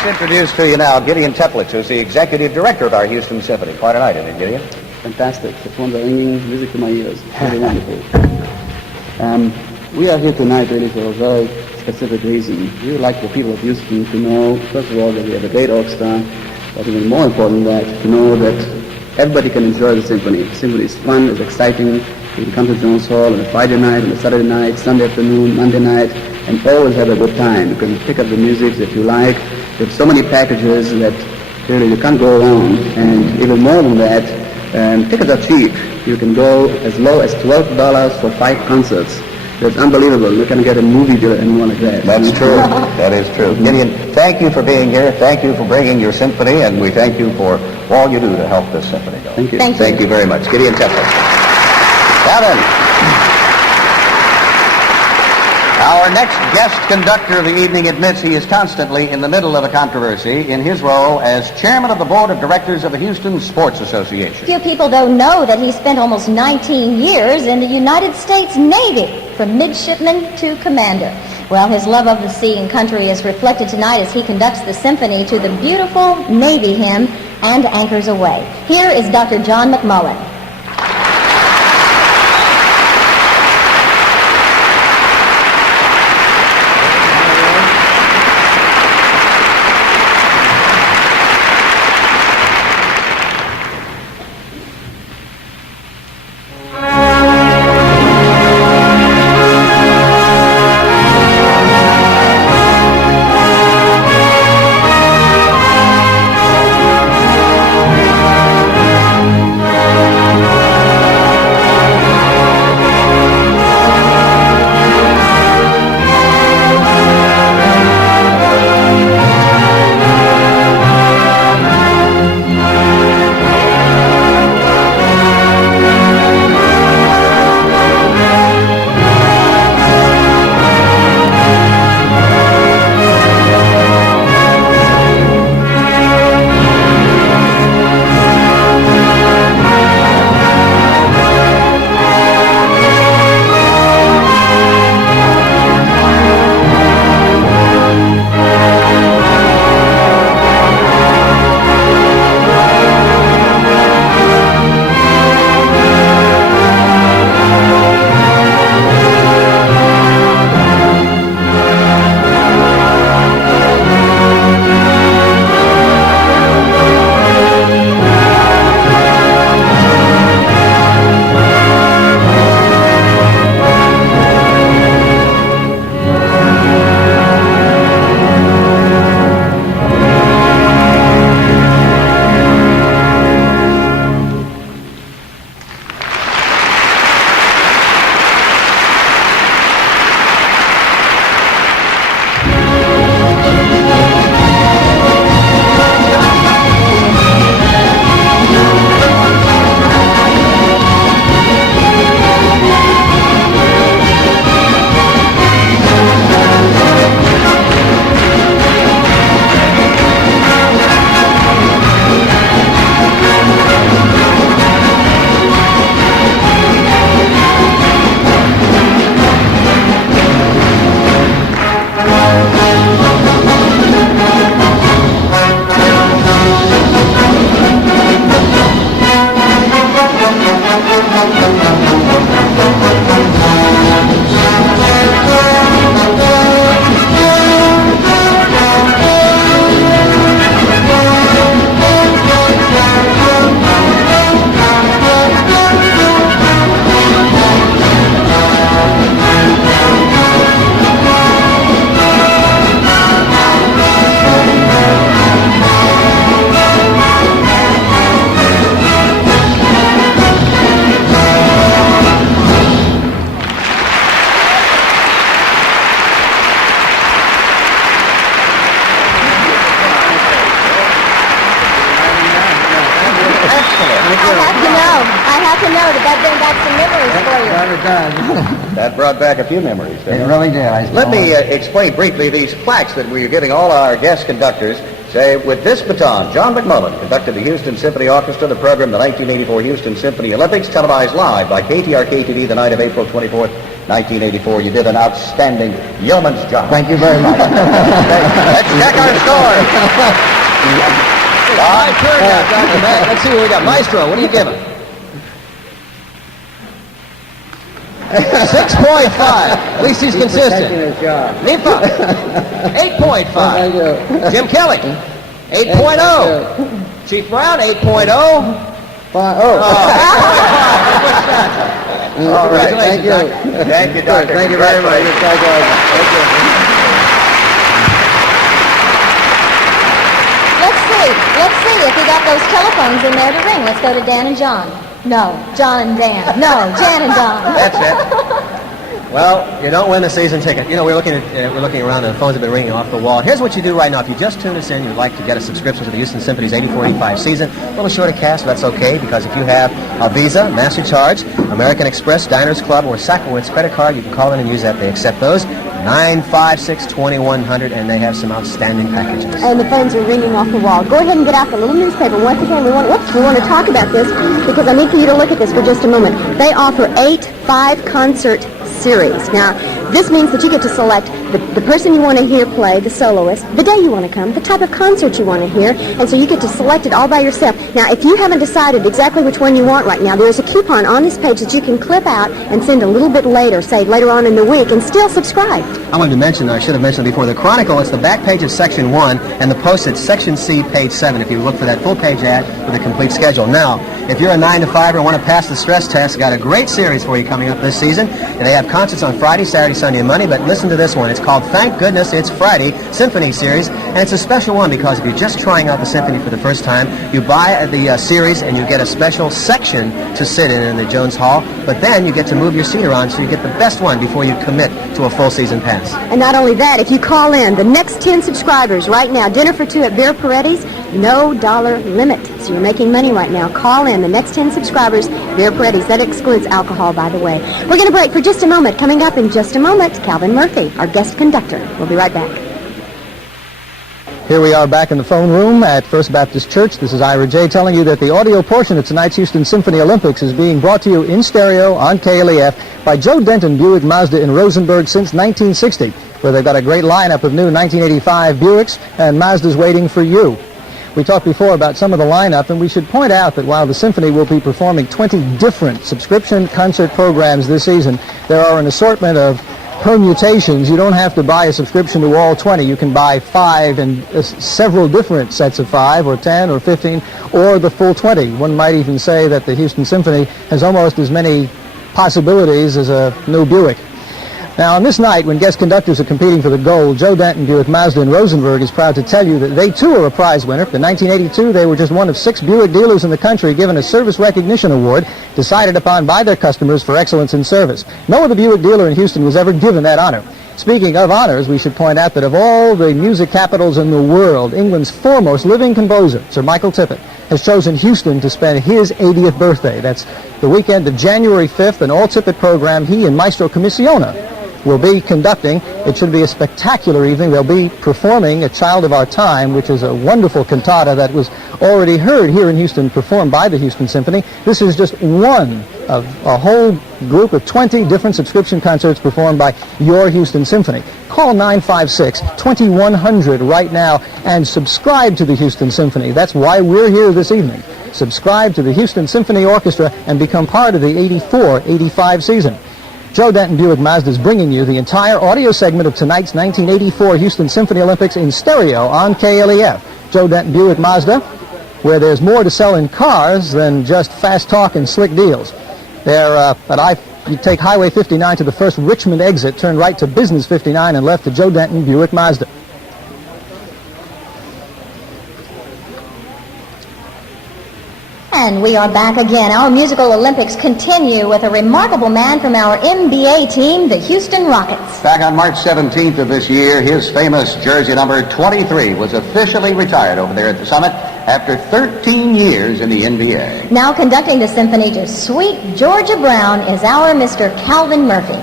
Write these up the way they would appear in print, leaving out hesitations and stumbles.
us introduce to you now Gideon Teplitz, who's the executive director of our Houston Symphony. Quite a night, isn't it, Gideon? Fantastic. The phones are ringing, music to my ears. Very wonderful. We are here tonight really for a very specific reason. We would like the people of Houston to know, first of all, that we have a great orchestra, but even more important that to know that everybody can enjoy the symphony. The symphony is fun, it's exciting. You can come to Jones Hall on a Friday night, on a Saturday night, Sunday afternoon, Monday night, and always have a good time. You can pick up the music that you like. There's so many packages that really you can't go wrong. And even more than that, tickets are cheap. You can go as low as $12 for 5 concerts. That's unbelievable. You can get a movie deal and one like that. That's true. That is true. Gideon, thank you for being here. Thank you for bringing your symphony, and we thank you for all you do to help this symphony go. Thank you. Thank you very much. Gideon Teplitz. Now then, our next guest conductor of the evening admits he is constantly in the middle of a controversy in his role as chairman of the board of directors of the Houston Sports Association. Few people, though, know that he spent almost 19 years in the United States Navy, from midshipman to commander. Well, his love of the sea and country is reflected tonight as he conducts the symphony to the beautiful Navy hymn, And Anchors Away. Here is Dr. John McMullen. That brought back a few memories. It really did. Let me explain briefly these plaques that we're giving all our guest conductors Say, with this baton, John McMullen conducted the Houston Symphony Orchestra, the program, the 1984 Houston Symphony Olympics, televised live by KTRK TV the night of April 24th, 1984. You did an outstanding yeoman's job. Thank you very much. Let's check our score. My turn now, Dr. Matt. Let's see what we got. Maestro, what do you give him? 6.5. At least he's consistent. Nipa, 8.5. Thank you. Jim Kelly, 8.0. Chief Brown, 8.0. Oh. All right. Thank you. Thank you, Doctor. Thank you very much. Thank you. Let's see if he got those telephones in there to ring. Let's go to Dan and John. No, John and Dan. No, Jan and Don. That's it. Well, you don't win the season ticket. You know, we're looking around, and the phones have been ringing off the wall. Here's what you do right now. If you just tuned us in, you'd like to get a subscription to the Houston Symphony's 84-85 season. A little short of cash, that's okay, because if you have a Visa, MasterCharge, American Express, Diners Club, or Sakowitz credit card, you can call in and use that. They accept those. 956-2100, and they have some outstanding packages. And the phones are ringing off the wall. Go ahead and get out the little newspaper. Once again, we want to talk about this because I need for you to look at this for just a moment. They offer 8 5-concert series. Now, this means that you get to select the person you want to hear play, the soloist, the day you want to come, the type of concert you want to hear, and so you get to select it all by yourself. Now, if you haven't decided exactly which one you want right now, there's a coupon on this page that you can clip out and send a little bit later, say later on in the week, and still subscribe. I wanted to mention, I should have mentioned before, the Chronicle, it's the back page of Section 1, and the Post at Section C, page 7, if you look for that full-page ad with a complete schedule. Now, if you're a 9-to-5er and want to pass the stress test, got a great series for you coming up this season. And they have concerts on Friday, Saturday, Sunday, and Monday, but listen to this one. It's called Thank Goodness It's Friday Symphony Series, and it's a special one because if you're just trying out the symphony for the first time, you buy the series and you get a special section to sit in the Jones Hall, but then you get to move your seat around so you get the best one before you commit to a full season pass. And not only that, if you call in the next 10 subscribers right now, dinner for 2 at Bear Paretti's, no dollar limit. So you're making money right now. Call in the next 10 subscribers, Bear Paretti's. That excludes alcohol, by the way. We're going to break for just a moment. Coming up in just a moment, Calvin Murphy, our guest conductor. We'll be right back. Here we are back in the phone room at First Baptist Church. This is Ira J. telling you that the audio portion of tonight's Houston Symphony Olympics is being brought to you in stereo on KLEF by Joe Denton Buick Mazda in Rosenberg since 1960, where they've got a great lineup of new 1985 Buicks and Mazdas waiting for you. We talked before about some of the lineup, and we should point out that while the Symphony will be performing 20 different subscription concert programs this season, there are an assortment of permutations. You don't have to buy a subscription to all 20. You can buy 5 and several different sets of 5 or 10 or 15 or the full 20. One might even say that the Houston Symphony has almost as many possibilities as a new Buick. Now, on this night, when guest conductors are competing for the gold, Joe Denton Buick Mazda in Rosenberg is proud to tell you that they, too, are a prize winner. In 1982, they were just one of 6 Buick dealers in the country given a Service Recognition Award decided upon by their customers for excellence in service. No other Buick dealer in Houston was ever given that honor. Speaking of honors, we should point out that of all the music capitals in the world, England's foremost living composer, Sir Michael Tippett, has chosen Houston to spend his 80th birthday. That's the weekend of January 5th, an all-Tippett program he and Maestro Commissiona will be conducting. It should be a spectacular evening. They'll be performing A Child of Our Time, which is a wonderful cantata that was already heard here in Houston, performed by the Houston Symphony. This is just one of a whole group of 20 different subscription concerts performed by your Houston Symphony. Call 956-2100 right now and subscribe to the Houston Symphony. That's why we're here this evening. Subscribe to the Houston Symphony Orchestra and become part of the 84-85 season. Joe Denton Buick Mazda is bringing you the entire audio segment of tonight's 1984 Houston Symphony Olympics in stereo on KLEF. Joe Denton Buick Mazda, where there's more to sell in cars than just fast talk and slick deals. You take Highway 59 to the first Richmond exit, turn right to Business 59 and left to Joe Denton Buick Mazda. And we are back again. Our musical Olympics continue with a remarkable man from our NBA team, the Houston Rockets. Back on March 17th of this year, his famous jersey number 23 was officially retired over there at the Summit after 13 years in the NBA. Now conducting the symphony to Sweet Georgia Brown is our Mr. Calvin Murphy.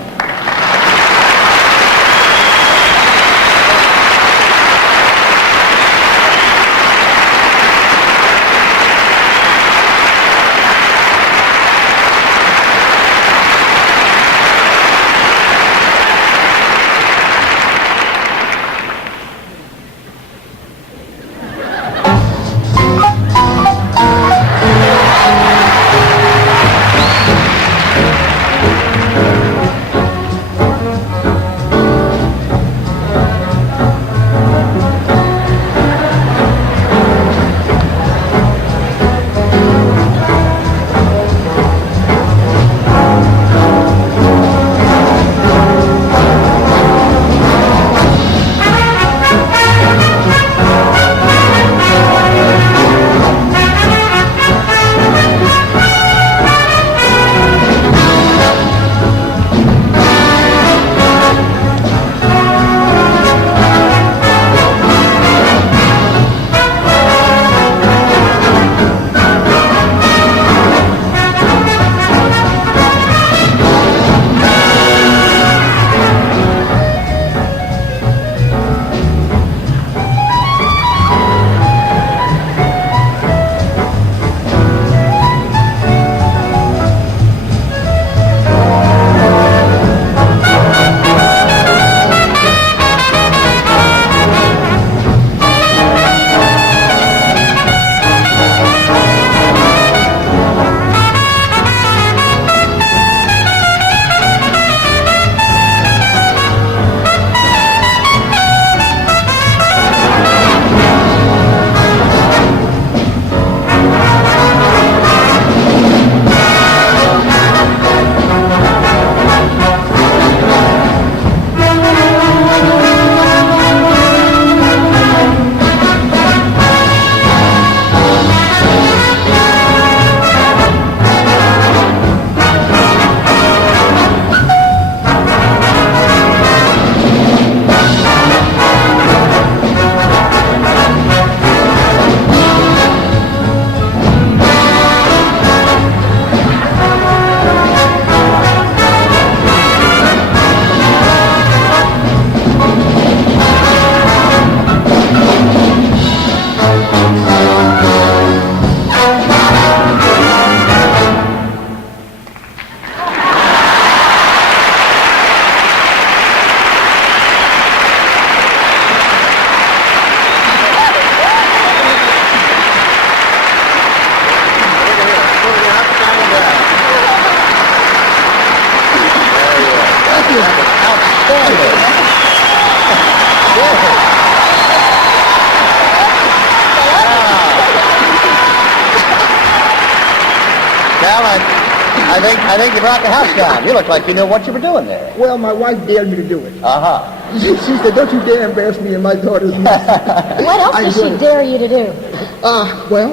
you. Outstanding. Cal, I think you brought the house down. You look like you knew what you were doing there. Well, my wife dared me to do it. Uh-huh. She said, don't you dare embarrass me in my daughter's mouth. What else did she dare you to do? Well...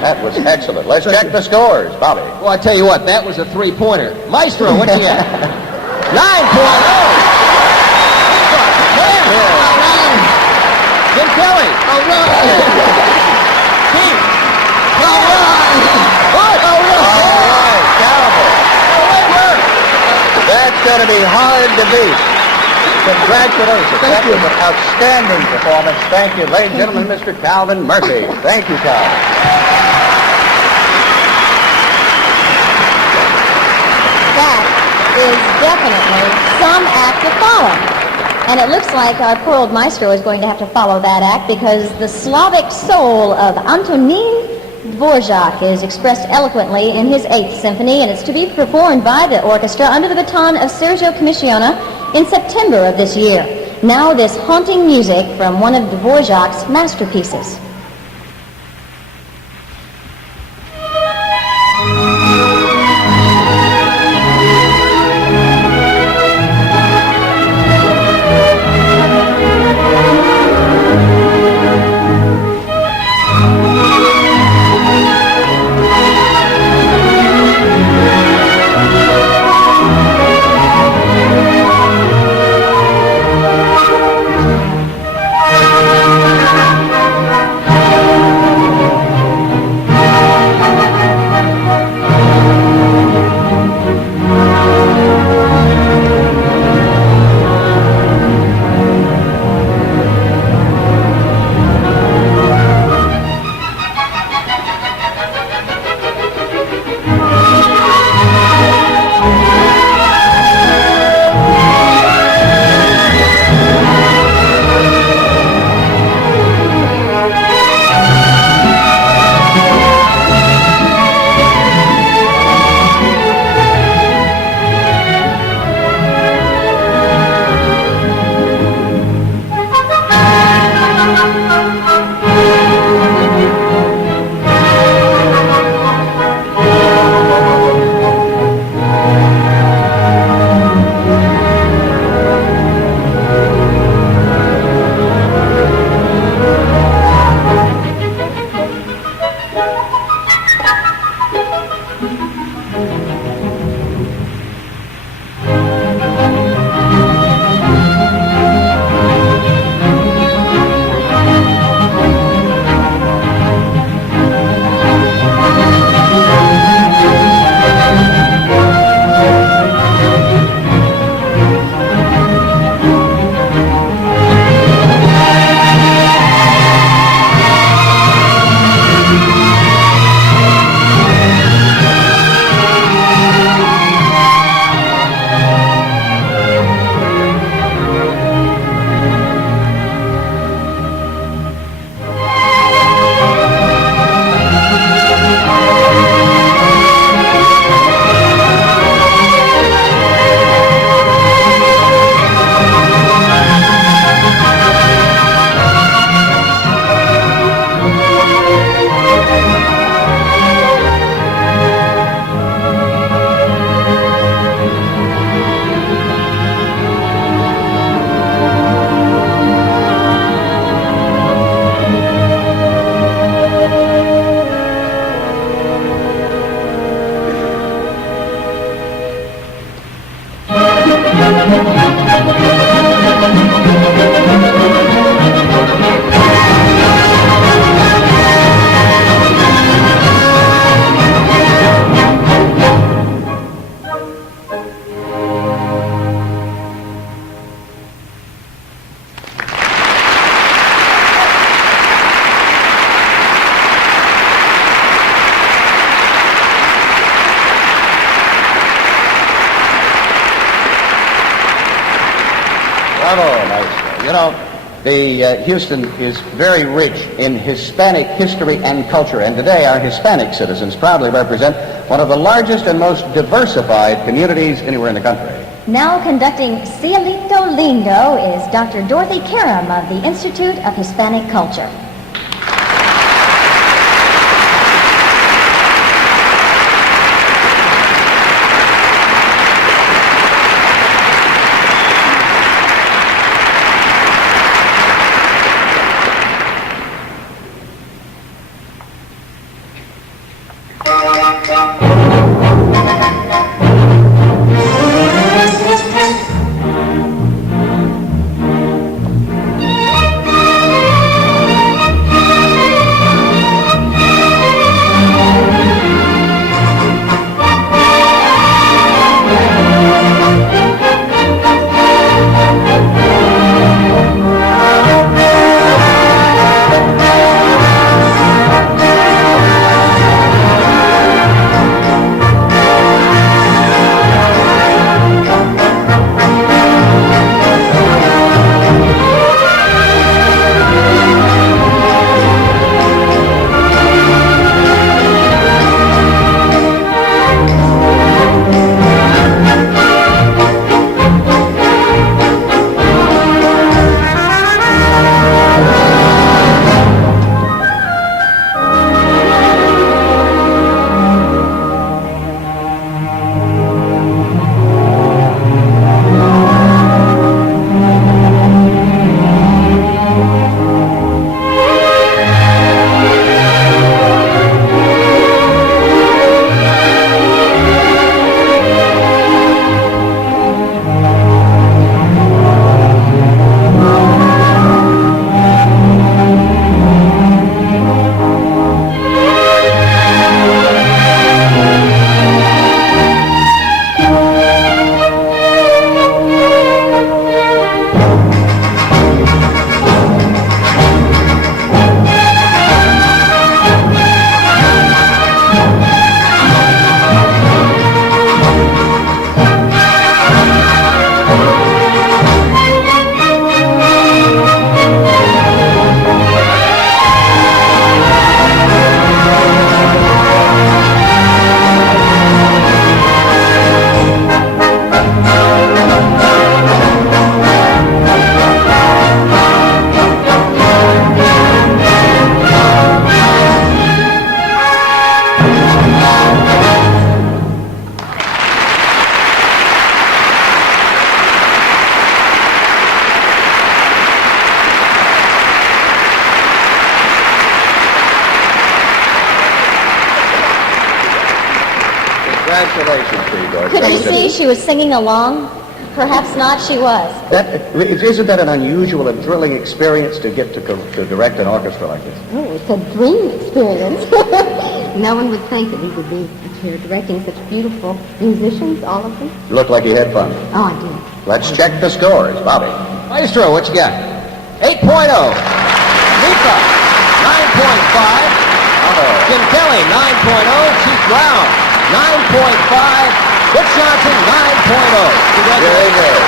That was excellent. Let's check the scores, Bobby. Well, I tell you what, that was a three-pointer. Maestro, what you got? 9.0. Jim Kelly. All right. Keith. All right. What? All right, Calvin. That's going to be hard to beat. Congratulations. That was an outstanding performance. Thank you. Ladies and gentlemen, Mr. Calvin Murphy. Thank you, Calvin. That is definitely some act to follow. And it looks like our poor old maestro is going to have to follow that act because the Slavic soul of Antonín Dvorak is expressed eloquently in his 8th symphony, and it's to be performed by the orchestra under the baton of Sergio Commissiona in September of this year. Now this haunting music from one of Dvorak's masterpieces. Bravo, Maestro. You know, the Houston is very rich in Hispanic history and culture, and today our Hispanic citizens proudly represent one of the largest and most diversified communities anywhere in the country. Now conducting Cielito Lindo is Dr. Dorothy Karam of the Institute of Hispanic Culture. Congratulations to you, Dorothy. Could you see she was singing along? Perhaps not, she was. Isn't that an unusual and thrilling experience to get to direct an orchestra like this? Oh, it's a dream experience. No one would think that he would be here directing such beautiful musicians, all of them. You look like you had fun. Oh, I did. Let's check the scores. Bobby. Maestro, what you got? 8.0. Nipa, 9.5. Jim Kelly, 9.0. Chief Brown, 9.5. Dick Johnson, 9.0. Very good.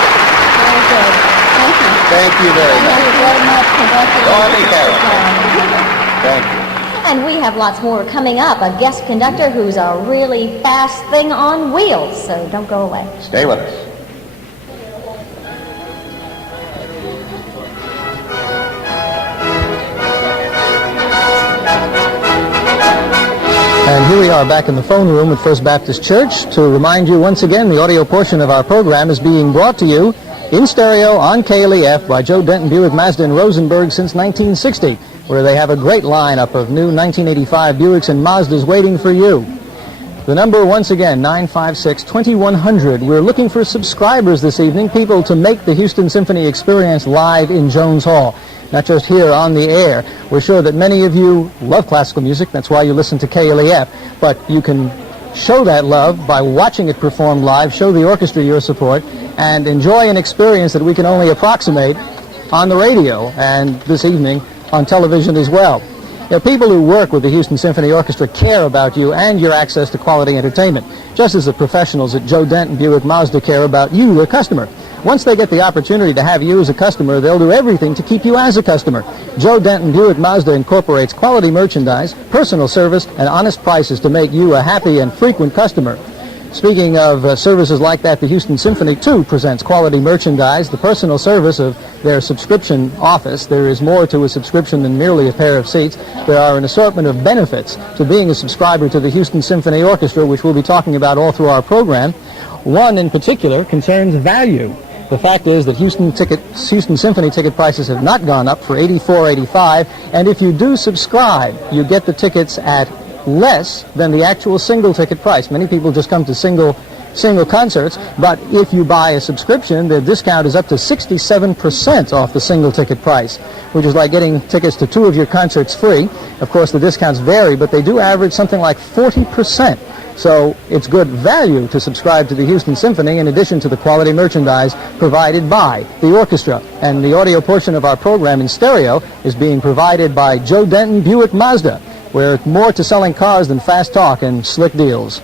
Very good. Thank you. Thank you very much. Thank you very much. Congratulations. Thank you. And we have lots more coming up. A guest conductor who's a really fast thing on wheels. So don't go away. Stay with us. And here we are back in the phone room at First Baptist Church to remind you once again the audio portion of our program is being brought to you in stereo on KLEF by Joe Denton Buick Mazda in Rosenberg since 1960, where they have a great lineup of new 1985 Buicks and Mazdas waiting for you. The number, once again, 956-2100. We're looking for subscribers this evening, people to make the Houston Symphony experience live in Jones Hall, not just here on the air. We're sure that many of you love classical music. That's why you listen to KLEF. But you can show that love by watching it performed live, show the orchestra your support, and enjoy an experience that we can only approximate on the radio and this evening on television as well. You know, people who work with the Houston Symphony Orchestra care about you and your access to quality entertainment, just as the professionals at Joe Denton Buick Mazda care about you, their customer. Once they get the opportunity to have you as a customer, they'll do everything to keep you as a customer. Joe Denton Buick Mazda incorporates quality merchandise, personal service, and honest prices to make you a happy and frequent customer. Speaking of services like that, the Houston Symphony, too, presents quality merchandise, the personal service of their subscription office. There is more to a subscription than merely a pair of seats. There are an assortment of benefits to being a subscriber to the Houston Symphony Orchestra, which we'll be talking about all through our program. One in particular concerns value. The fact is that Houston Symphony ticket prices have not gone up for $84.85, and if you do subscribe, you get the tickets at less than the actual single ticket price. Many people just come to single concerts, but if you buy a subscription, the discount is up to 67% off the single ticket price, which is like getting tickets to 2 of your concerts free. Of course, the discounts vary, but they do average something like 40%. So it's good value to subscribe to the Houston Symphony in addition to the quality merchandise provided by the orchestra. And the audio portion of our program in stereo is being provided by Joe Denton Buick Mazda, where it's more to selling cars than fast talk and slick deals.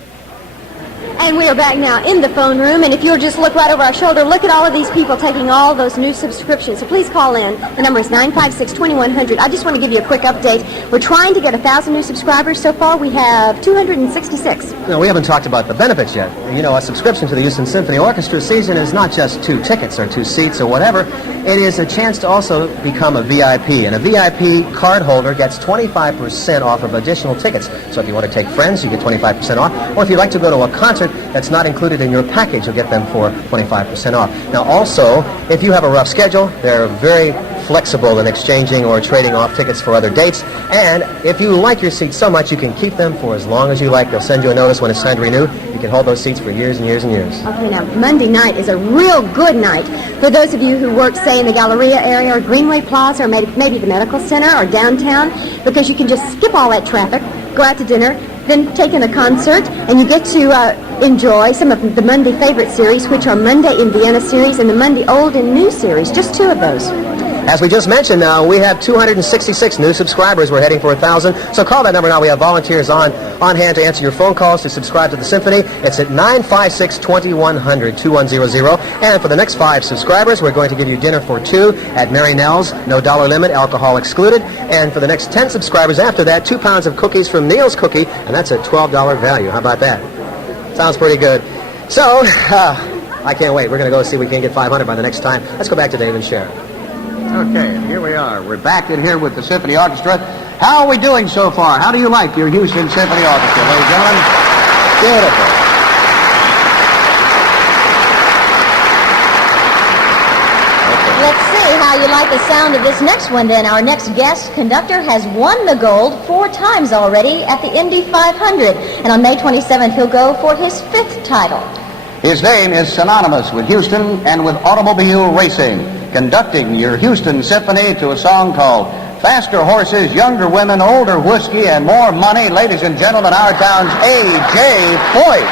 And we are back now in the phone room, and if you'll just look right over our shoulder, look at all of these people taking all those new subscriptions. So please call in. The number is 956-2100. I just want to give you a quick update. We're trying to get 1,000 new subscribers. So far, we have 266. No, we haven't talked about the benefits yet. You know, a subscription to the Houston Symphony Orchestra season is not just 2 tickets or 2 seats or whatever. It is a chance to also become a VIP, and a VIP card holder gets 25% off of additional tickets. So if you want to take friends, you get 25% off. Or if you'd like to go to a concert that's not included in your package, you'll get them for 25% off. Now also, if you have a rough schedule, they're very flexible in exchanging or trading off tickets for other dates. And if you like your seats so much, you can keep them for as long as you like. They'll send you a notice when it's time to renew. You can hold those seats for years and years and years. Okay, now Monday night is a real good night for those of you who work, say, in the Galleria area or Greenway Plaza or maybe the Medical Center or downtown, because you can just skip all that traffic, go out to dinner, then take in a concert, and you get to enjoy some of the Monday favorite series, which are Monday in Vienna series and the Monday Old and New series, just 2 of those. As we just mentioned now, we have 266 new subscribers. We're heading for 1,000. So call that number now. We have volunteers on hand to answer your phone calls to subscribe to the Symphony. It's at 956-2100, 2100. And for the next 5 subscribers, we're going to give you dinner for 2 at Mary Nell's, no dollar limit, alcohol excluded. And for the next 10 subscribers after that, 2 pounds of cookies from Neil's Cookie, and that's a $12 value. How about that? Sounds pretty good. So, I can't wait. We're going to go see if we can get 500 by the next time. Let's go back to Dave and Sharon. Okay, here we are. We're back in here with the Symphony Orchestra. How are we doing so far? How do you like your Houston Symphony Orchestra, ladies and gentlemen? Beautiful. Let's see how you like the sound of this next one then. Our next guest conductor has won the gold 4 times already at the Indy 500. And on May 27th, he'll go for his 5th title. His name is synonymous with Houston and with automobile racing, conducting your Houston Symphony to a song called Faster Horses, Younger Women, Older Whiskey, and More Money. Ladies and gentlemen, our town's A.J. Foyt.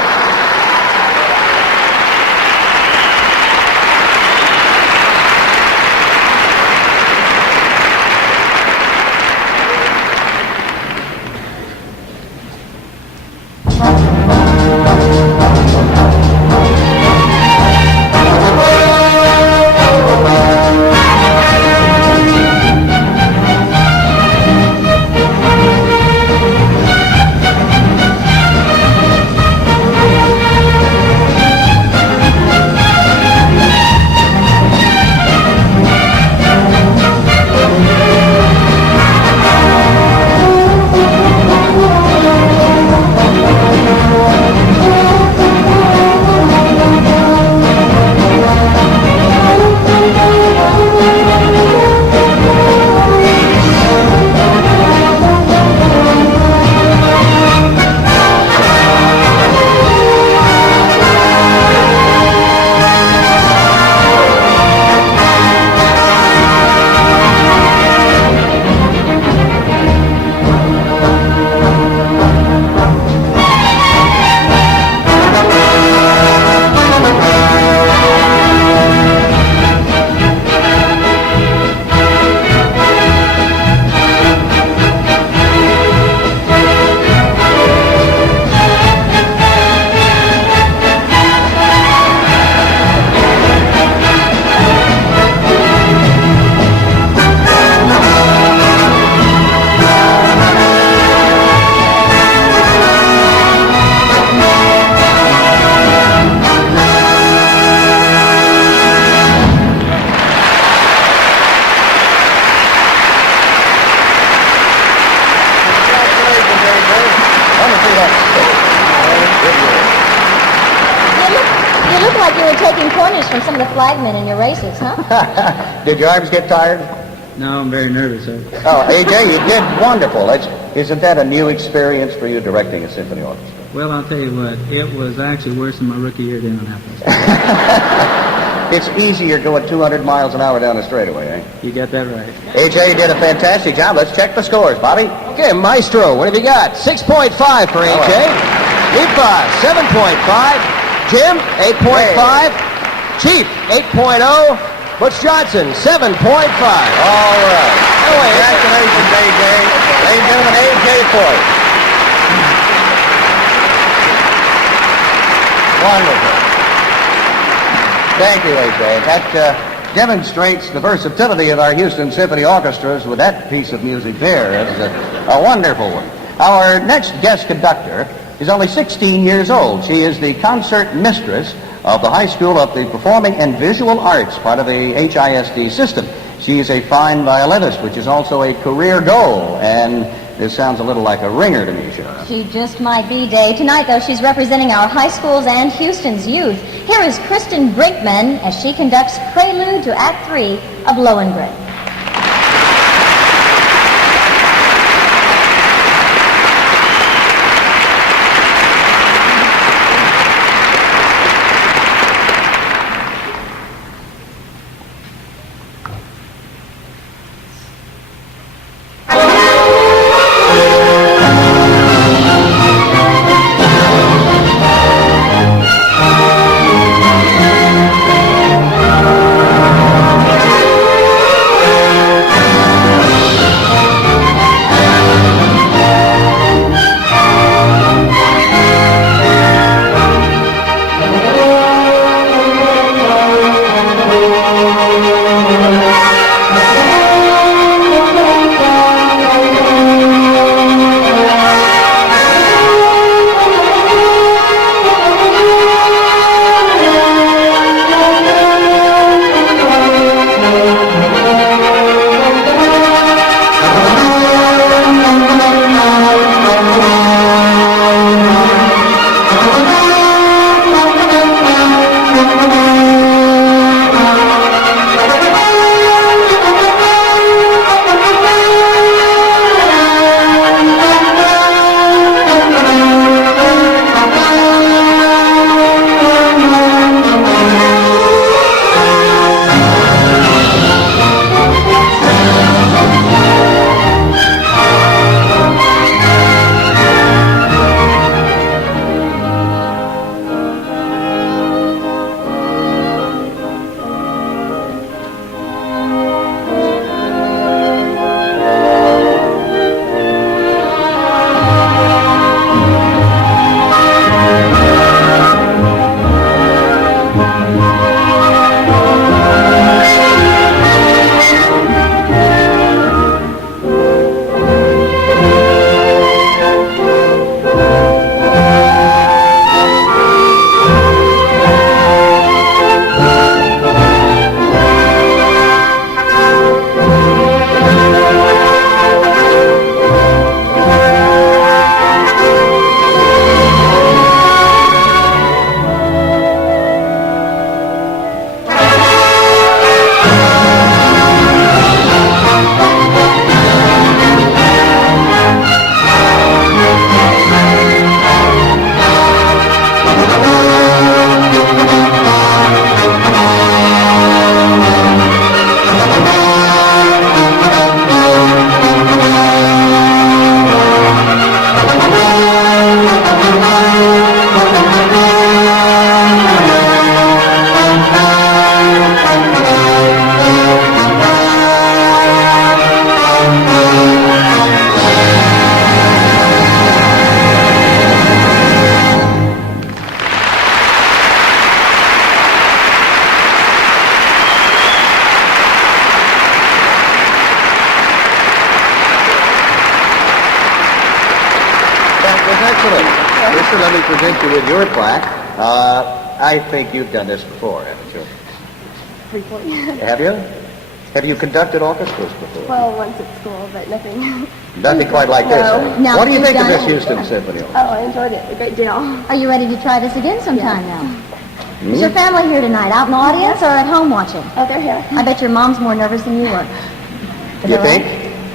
like you were taking corners from some of the flagmen in your races, huh? Did your arms get tired? No, I'm very nervous, sir. Oh, AJ, you did wonderful. Isn't that a new experience for you, directing a symphony orchestra? Well, I'll tell you what, it was actually worse than my rookie year down in Annapolis. It's easier going 200 miles an hour down a straightaway, eh? You got that right. AJ, you did a fantastic job. Let's check the scores, Bobby. Okay, Maestro, what have you got? 6.5 for AJ. Lepa, 7.5. Jim, 8.5. Chief, 8.0. Butch Johnson, 7.5. All right. Congratulations, AJ. Ladies and gentlemen, AJ Foyt. Wonderful. Thank you, AJ. That demonstrates the versatility of our Houston Symphony Orchestras with that piece of music there. It's a wonderful one. Our next guest conductor is only 16 years old. She is the concert mistress of the High School of the Performing and Visual Arts, part of the HISD system. She is a fine violinist, which is also a career goal, and this sounds a little like a ringer to me, Shona. She just might be, Dave. Tonight, though, she's representing our high schools and Houston's youth. Here is Kristen Brinkman as she conducts Prelude to Act 3 of Lohengrin. Mister, let me present you with your plaque. I think you've done this before, haven't you? Frequently. Have you? Have you conducted orchestras before? Well, once at school, but nothing. Nothing quite like this. No. Eh? Now, What do you you've think of done this it. Houston Symphony Oh, Orchestra? I enjoyed it a great deal. Are you ready to try this again sometime now? Is your family here tonight, out in the audience or at home watching? Oh, they're here. I bet your mom's more nervous than you were. Is You that think?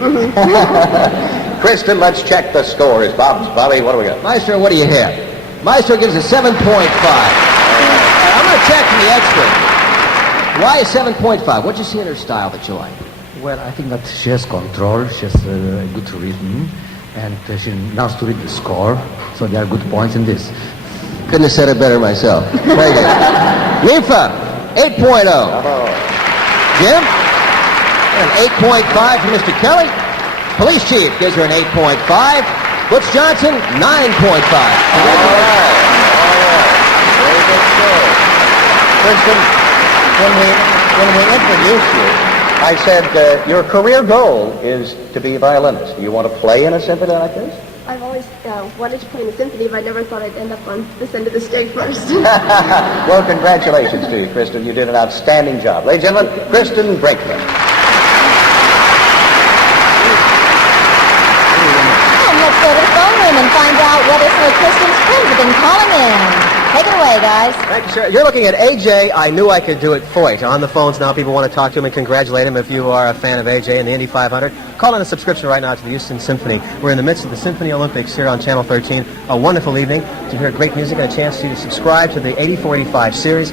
right? Kristen, let's check the scores. Bobby, what do we got? Maestro, what do you have? Maestro gives a 7.5. I'm going to check from the expert. Why is 7.5? What'd you see in her style that you like? Well, I think that she has control, she has a good rhythm, and she knows to read the score, so there are good points in this. Couldn't have said it better myself. Very good. Nifa, 8.0. Jim? An 8.5 for Mr. Kelly. Police Chief gives her an 8.5. Butch Johnson, 9.5. Congratulations. Very good score. Kristen, when we introduced you, I said your career goal is to be a violinist. Do you want to play in a symphony like this? I've always wanted to play in a symphony, but I never thought I'd end up on this end of the stage first. Well, congratulations to you, Kristen. You did an outstanding job. Ladies and gentlemen, Kristen Brinkman. And let's go to the phone room and find out whether some of Kristen's friends have been calling in. Take it away, guys. Thank you, sir. You're looking at AJ. I knew I could do it. Foyt. On the phones now. People want to talk to him and congratulate him. If you are a fan of AJ and the Indy 500, call in a subscription right now to the Houston Symphony. We're in the midst of the Symphony Olympics here on Channel 13. A wonderful evening to hear great music and a chance to subscribe to the 8485 series,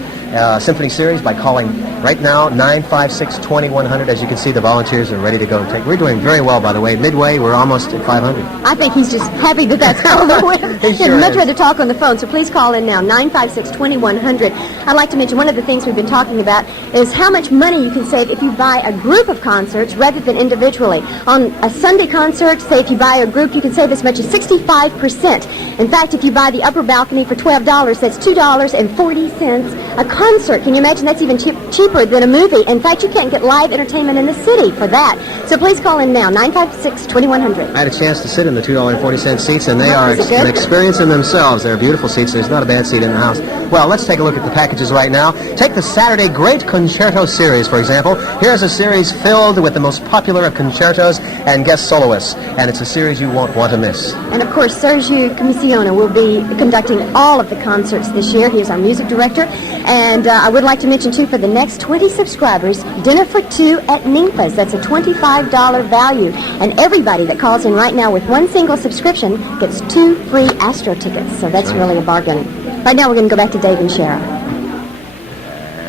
Symphony series by calling right now 956-2100. As you can see, the volunteers are ready to go. We're doing very well, by the way. Midway, we're almost at 500. I think he's just happy that that's over with. He sure He'd much is. rather talk on the phone, so please call in now, 956-2100. I'd like to mention one of the things we've been talking about is how much money you can save if you buy a group of concerts rather than individually. On a Sunday concert, say if you buy a group, you can save as much as 65%. In fact, if you buy the upper balcony for $12, that's $2.40 a concert. Can you imagine? That's even cheaper than a movie. In fact, you can't get live entertainment in the city for that. So please call in now, 956-2100. I had a chance to sit in the $2.40 seats, and they are Is it good? an experience in themselves. They're beautiful seats. There's not a bad seat in the house. Well, let's take a look at the packages right now. Take the Saturday Great Concerto Series, for example. Here's a series filled with the most popular of concertos and guest soloists, and it's a series you won't want to miss. And of course, Sergio Commissione will be conducting all of the concerts this year. He is our music director. And I would like to mention, too, for the next 20 subscribers, dinner for two at Ninfa's. That's a $25 value. And everybody that calls in right now with one single subscription gets 2 free Astro tickets. So that's really a bargain. Right now, we're going to go back to Dave and Shara.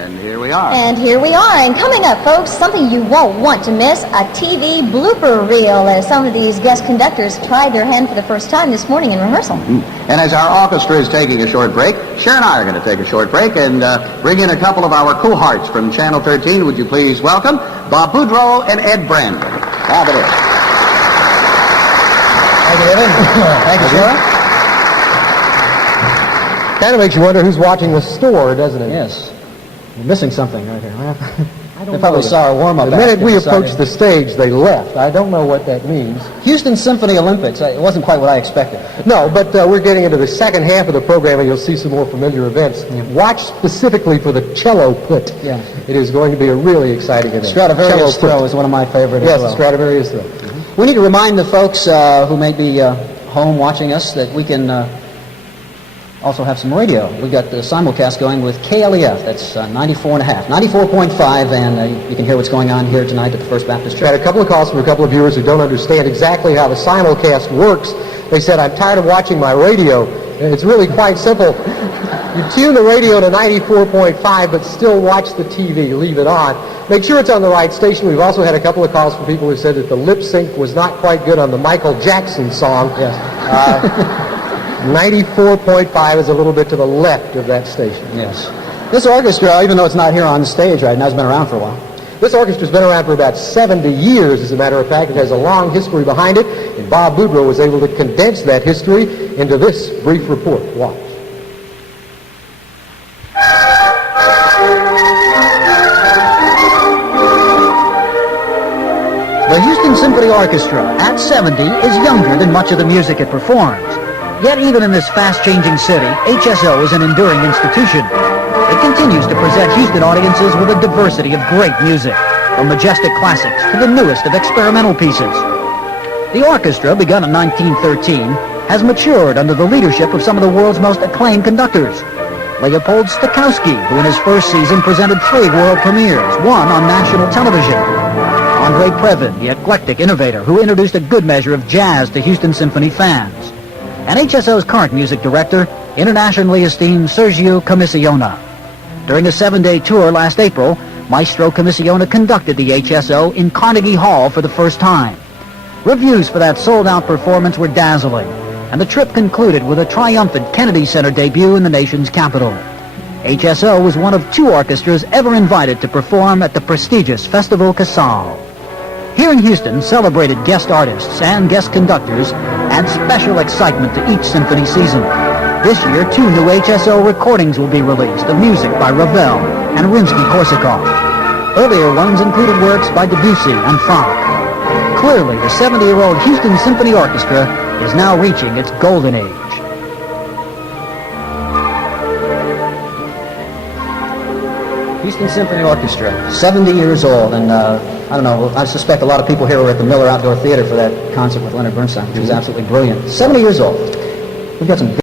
And here we are. And here we are. And coming up, folks, something you won't want to miss, a TV blooper reel as some of these guest conductors tried their hand for the first time this morning in rehearsal. And as our orchestra is taking a short break, Cher and I are going to take a short break and bring in a couple of our cohorts from Channel 13. Would you please welcome Bob Boudreau and Ed Brandon. Have it in. Thank you, David. Thank you, Shara. Kind of makes you wonder who's watching the store, doesn't it? Yes. We're missing something right here. I They probably saw our warm-up. The minute act we and decided- approached the stage, they left. I don't know what that means. Houston Symphony Olympics. It wasn't quite what I expected. No, but we're getting into the second half of the program, and you'll see some more familiar events. Watch specifically for the cello put. Yeah. It is going to be a really exciting event. Stradivarius Cello throw put. is one of my favorite Yes, as well. the Stradivarius throw. We need to remind the folks who may be home watching us that we can also have some radio. We've got the simulcast going with KLEF. That's 94.5, 94.5, and you can hear what's going on here tonight at the First Baptist I had Church. a couple of calls from a couple of viewers who don't understand exactly how the simulcast works. They said, I'm tired of watching my radio. And it's really quite simple. You tune the radio to 94.5, but still watch the TV. Leave it on. Make sure it's on the right station. We've also had a couple of calls from people who said that the lip sync was not quite good on the Michael Jackson song. Yes. 94.5 is a little bit to the left of that station. Yes. This orchestra, even though it's not here on the stage right now, has been around for a while. This orchestra's been around for about 70 years, as a matter of fact. It has a long history behind it, and Bob Boudreau was able to condense that history into this brief report. Watch. The Houston Symphony Orchestra, at 70, is younger than much of the music it performs. Yet even in this fast-changing city, HSO is an enduring institution. It continues to present Houston audiences with a diversity of great music, from majestic classics to the newest of experimental pieces. The orchestra, begun in 1913, has matured under the leadership of some of the world's most acclaimed conductors. Leopold Stokowski, who in his first season presented 3 world premieres, one on national television. Andre Previn, the eclectic innovator who introduced a good measure of jazz to Houston Symphony fans. And HSO's current music director, internationally esteemed Sergio Commissiona. During a 7-day tour last April, Maestro Commissiona conducted the HSO in Carnegie Hall for the first time. Reviews for that sold-out performance were dazzling, and the trip concluded with a triumphant Kennedy Center debut in the nation's capital. HSO was one of 2 orchestras ever invited to perform at the prestigious Festival Casal. Here in Houston, celebrated guest artists and guest conductors add special excitement to each symphony season. This year, 2 new HSO recordings will be released of music by Ravel and Rimsky-Korsakov. Earlier ones included works by Debussy and Franck. Clearly, the 70-year-old Houston Symphony Orchestra is now reaching its golden age. Houston Symphony Orchestra, 70 years old, and I don't know, I suspect a lot of people here were at the Miller Outdoor Theater for that concert with Leonard Bernstein, which was absolutely brilliant. 70 years old. We've got some